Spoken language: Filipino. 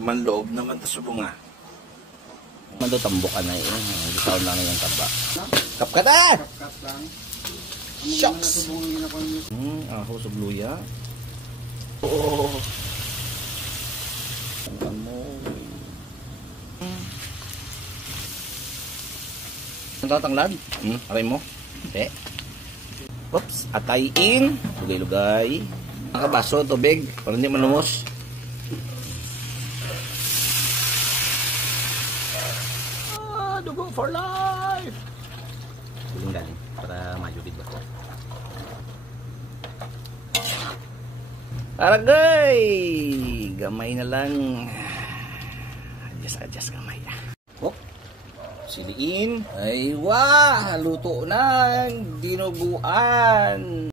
Man loob naman ta subunga. Mando tambukan na yun. Hindi taon lang yung taba. Kapkatan! Kapkat lang. Shucks! Ako sa luya. Oo. Ang mo. Ang tatanglad? Aray mo? Hindi. Oops. Atayin. Lugay-lugay. Nakabaso, tubig. Para hindi manumos. Dugo for life! Galing para majugid ba? Aragay! Gamay na lang. Adjust gamay. Oh, siliin. Ay, wah! Luto ng dinuguan.